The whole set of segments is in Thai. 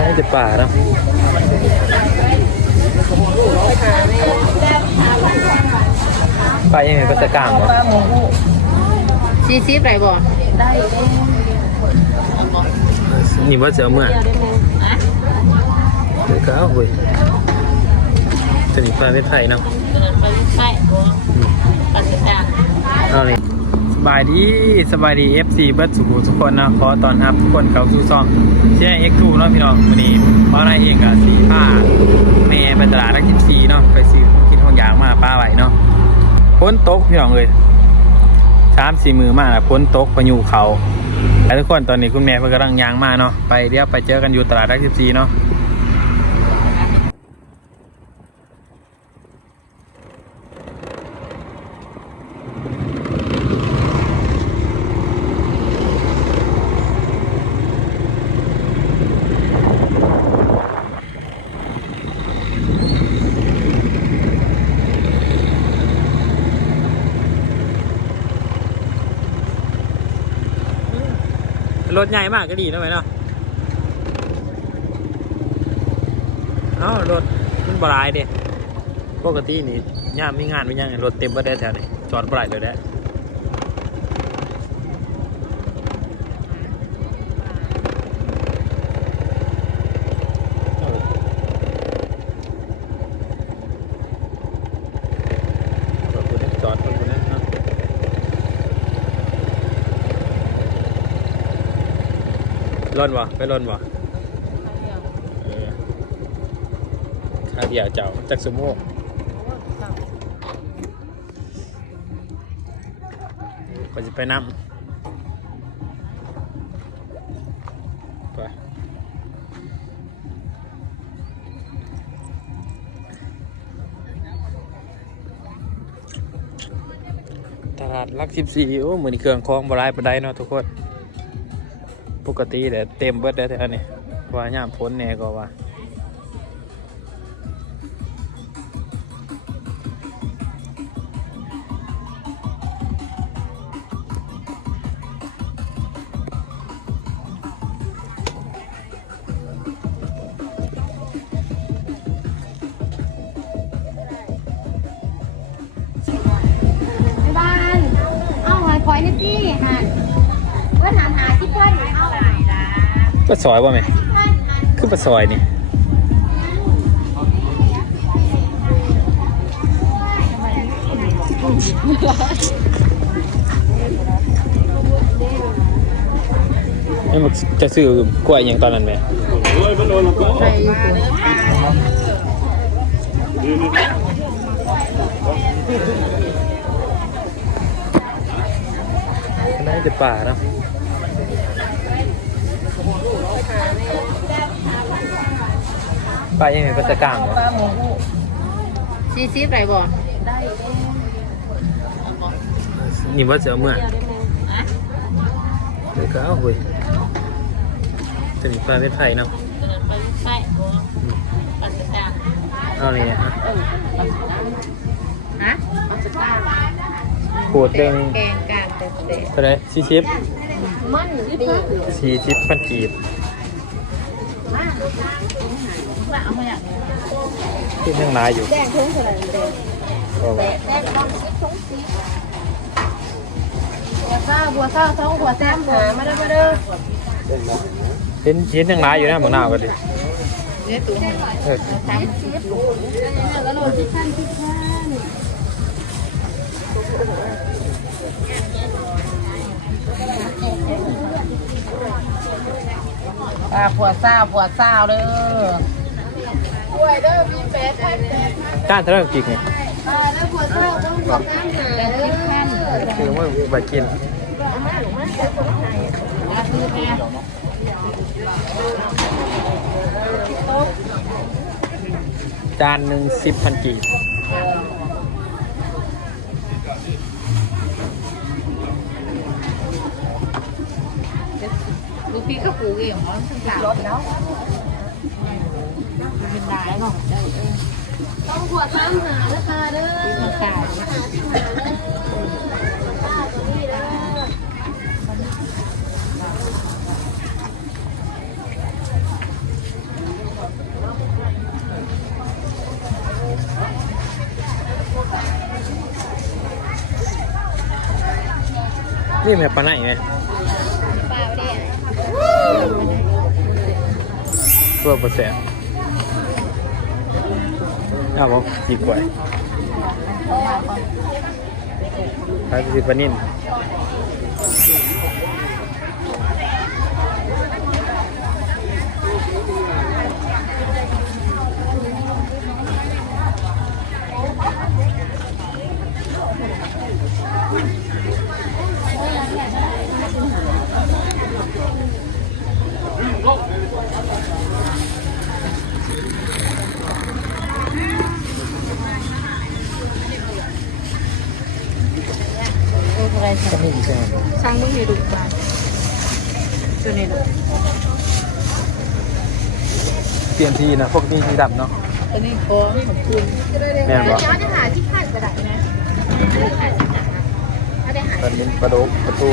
น่าจะป่าเนาะไปยังไงก็จะกลางวะซีซีไปบ่นี่ว่าจะเอาเมื่อเดี๋ยวก็เอาเว้ยจะมีปลาเป็นไผ่เนาะไปบ่ปัสสาวะเอาเลยส บายดีสบายดี FC เบิร์ดสุขุทุกคนนะขอตอนรับทุกคนเข้าสู่ซองเชียร์ X2 เนาะพี่น้องวันนี้บ้านนายเองกับสีผ้าแม่ไปตลาดนักกินซีเนาะไปซื้อของกินของอยางมาป้าไหวเนาะพ้นตกพี่น้องเลยสามสี่มือมาแล้วพ้นตกพายุเขาแล้วทุกคนตอนนี้คุณแม่เพิ่งกำลังยางมาเนาะไปเดี๋ยวไปเจอกันอยู่ตลาดนักกินซีเนาะ ถใหญ่มากก็ดีนะไหมเนาะเอารถมันบรายเด้ปกตินี่ย่ามมีงานไม่ยังไงรถเต็มก็ได้แถวนี้จอดบรายเลยได้เออรถคนนั้นจอดรถคนนั้นเนาะ่นวะไปร่นวะเออค่าเดียวเจ้าจากสมโมกก็จะไปน้ำไปตลาดลักสิบสี่โอ้เหมือนเครื่องคลองบรายปได้เนาะทุกคน ปกติแต่เต็มเบิดได้แถวนี้ว่าย่ามพ้นแน่ก็ว่า ปลาซอยว่าไหมคือปลาซอยนี่นี่มันจะซื้อกล้วยอยังตอนนั้นไหมไปน่าจะป่าเนาะ ไปยังไงก็จะกลางวะซีซีไปบ่นี่ว่าจะเอาเมื่อเดี๋ยวก็เอาเว้ยจะมีปลาเป็นไผ่เนาะไปบ่ปัสสาวะเอาเลยนะฮะปัสสาวะขวดเดิงแกงกลางเตะเท่าไหรสี่สิบมันดีสี่สิบพันกีบ ว่าเอามาอย่างขึ้นยังหลายอยู่แดงทุ่งเท่าไหร่แดงก็ว่าแดงลองซิทุ่งซิบัวข้าวบัวข้าวท้องบัวแซมหามาเด้อมาเด้อเห็นเห็นยังหลายอยู่นะบางหน้าก็ดิเนี่ยตุ้งเออทำแล้วโรยที่ขั้นที่ขั้นปลาผัวซ่าผัวซ่าเด้อ บัวเด้อมีแปดพันแปดพันจ้านเท่าไหร่กิกเนี่ยอ่าแล้วบัวข้าวต้องบัวข้ามหาเด้อคือว่าใบกินจานหนึ่งสิบพันกีบลูกพี่ก็ปลูกเองเหรอทั้งสามรถแล้ว หด้าเอ้ต้องขวดน้มหาแล้วค่ะเด้อหาที่หาเด้อป้าตันเนี่แบบปลาไหนไหมปลาเด็ดเพื่อประแส เอาบอกจีบไว้ใช้สิปลานิ่นโอ้อะไรปลานิ่น ใช่ไหมช่างมึงให้ดูมาตัวนี้ดูเปลี่ยนทีนะพวกนี้สีดำเนาะตัวนี้ขอขอบคุณแม่นบอกเดี๋ยวจะหาที่พันก็ได้นะเอาได้หาปลานิ่นปลาดุกปลาทู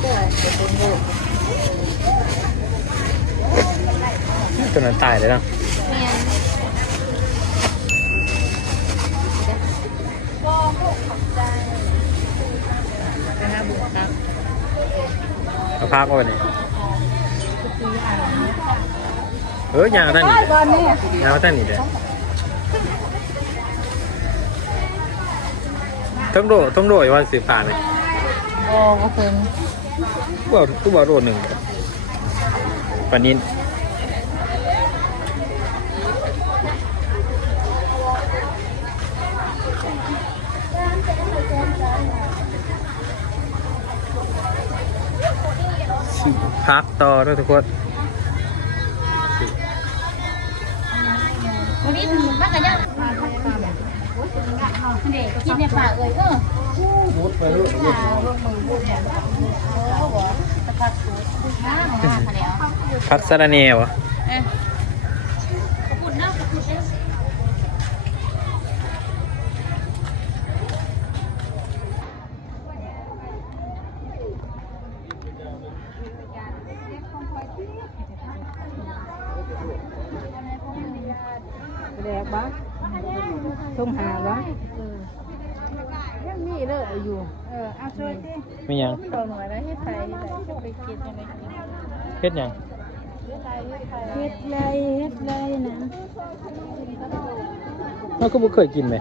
เดี๋ยวเป็นลูกตัวนั้นตายเลยเนาะ ครับเอาพักเอาไปนี่เออยางตั้งนี่ตอนนี้ยางตั้งนี่เลยต้องโดดต้องโดดวันสิบผ่านเลยโอ้ก็คือกูบอกกูบอกโดดหนึ่งปลานิ่น พักต่อด้วยทุกคนวันนี้มันก็ยังมาทำการเด็กกินในปากเลยเออมุดไปลูกลงมือพูดเนี่ยโอ้โหตะพัดสูดน้ำมาค่ะเดี๋ยวพักสะระเนวะ เอ๊ะขอบคุณนะขอบคุณเด้อ แดกบ้างทุ่งหาบ้าง ยังมีเลยอยู่ เออเอาช่วยดิไม่ยังเราหน่อยนะให้ไทยให้ไทยจะไปกินอะไรกินเฮ็ดหยังเฮ็ดไรเฮ็ดไรนะเราก็บ่เคยกินไหม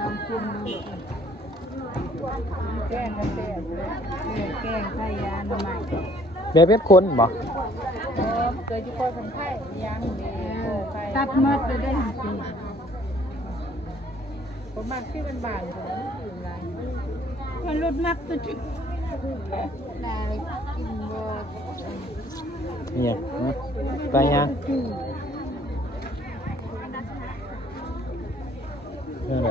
ลองกินดูแกงกระเทียมแกงไข่ยาหน่อไม้แบบเว็บคนบ่เออเกิดอยู่ก่อนคนไข้ยังดีตัดมัดไปได้สิ ผมมากที่มันบางผมอยู่ไรมันลดมากตัวจุดได้กินบ่เนี่ยนะไปยังนี่นเล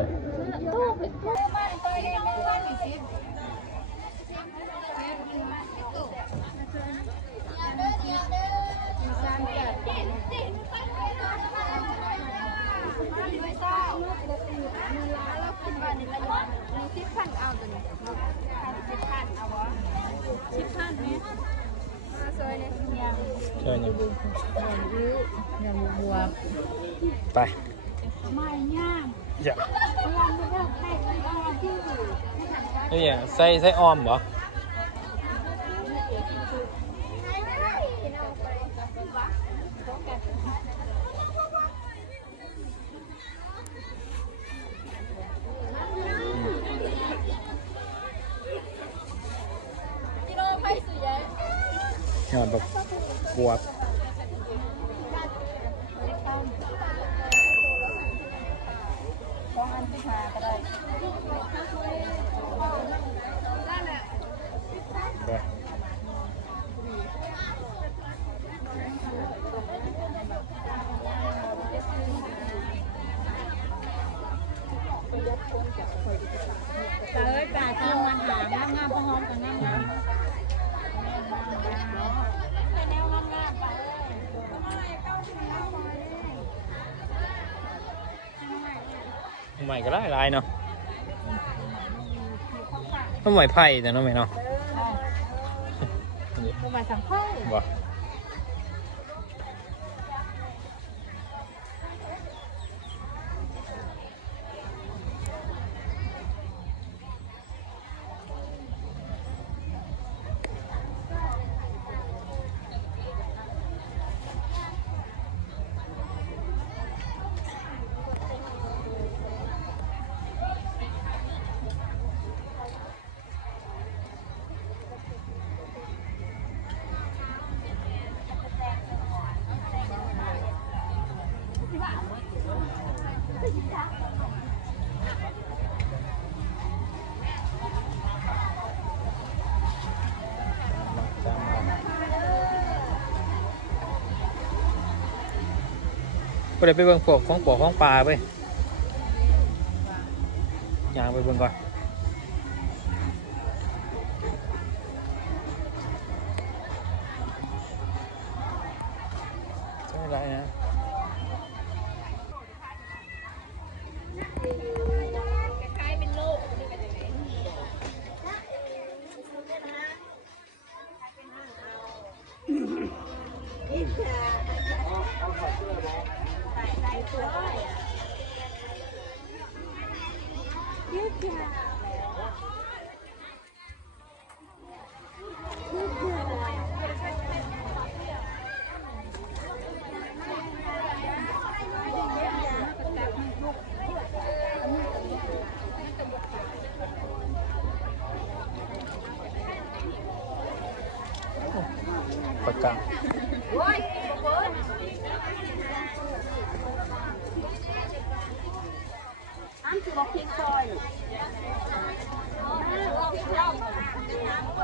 ยใช่ยังยังบวบไปไม่ย่างอย่าพยายามไม่เลิกให้ที่ว่าที่อยู่เอ้ยใส่ใส่ออมบ่ยอ แบบปวด สองอันที่หาก็ได้ ไป เอ้ยป่าจ้างมันหางามงามพร้อมกันงามงาม ใหม่ก็ได้ลายเนาะต้องใหม่ไผ่แต่เนาะไหมเนาะเข้ามาสังข้าวบ่ ก็เลยไปเบิ่งพวกของปอของปลาไปย่างไปเบิ่งก่อน ปากกา อันคือบอกพิงซอยแล้วก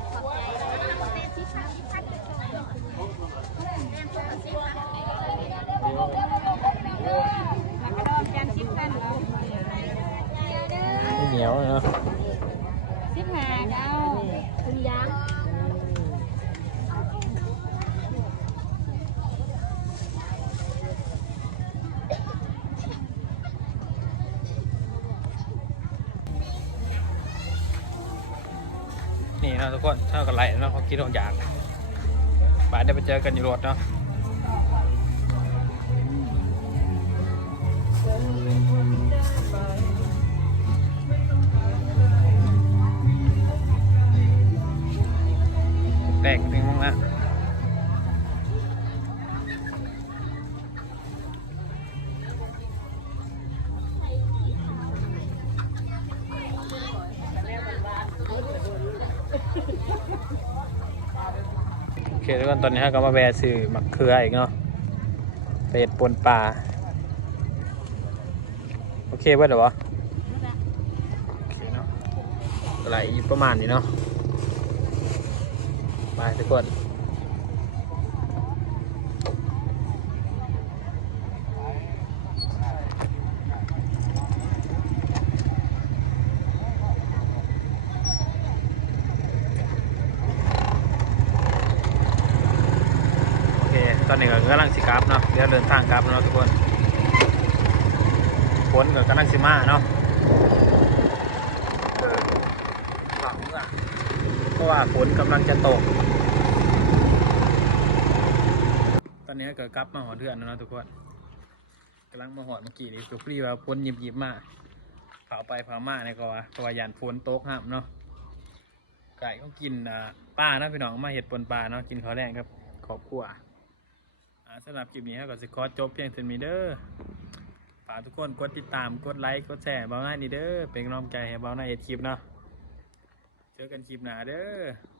็ นี่เนาะทุกคนเท่ากันไหลเนาะเขาคิดออกอย่างบาทได้ไปเจอกันอยู่รถเนาะแตกถึง เคทุกคนตอนนี้ฮะก็มาแวะซื้อมะเขืออีกเนาะเป็ดปนปลาโอเคเว้ยเหรอวะโอเคเนาะไหลประมาณนี้เนาะไปทุกคนโอเคตอนนี้ก็กำลังสิกลับเนาะเดี๋ยวเดินทางกลับเนาะทุกคนฝนก็กำลังสิมาเนาะเออหวังว่าเพราะว่าฝนกำลังจะตก ตอนนี้ก็กลับมาหอเทือนแล้วเนาะทุกคนกำลังมาหอดเมื่อกี้นี่คือพอดีว่าฝนหยิบหยิบมาเผาไปเผามาเนี่ยก็ว่าเพราะว่ายันฝนตกห้ามเนาะไก่ก็กินปลาเนาะพี่น้องมาเห็ดปนปลาเนาะกินข้าวแรงครับขอบครัวอ่า สำหรับคลิปนี้ก็สิขอจบเพียงเท่านี้เด้อฝากทุกคนกดติดตามกดไลค์กดแชร์เบาหน้านี่เด้อเป็นกำลังใจให้เบาหน้าเห็ดคลิปเนาะเจอกันคลิปหน้าเด้อ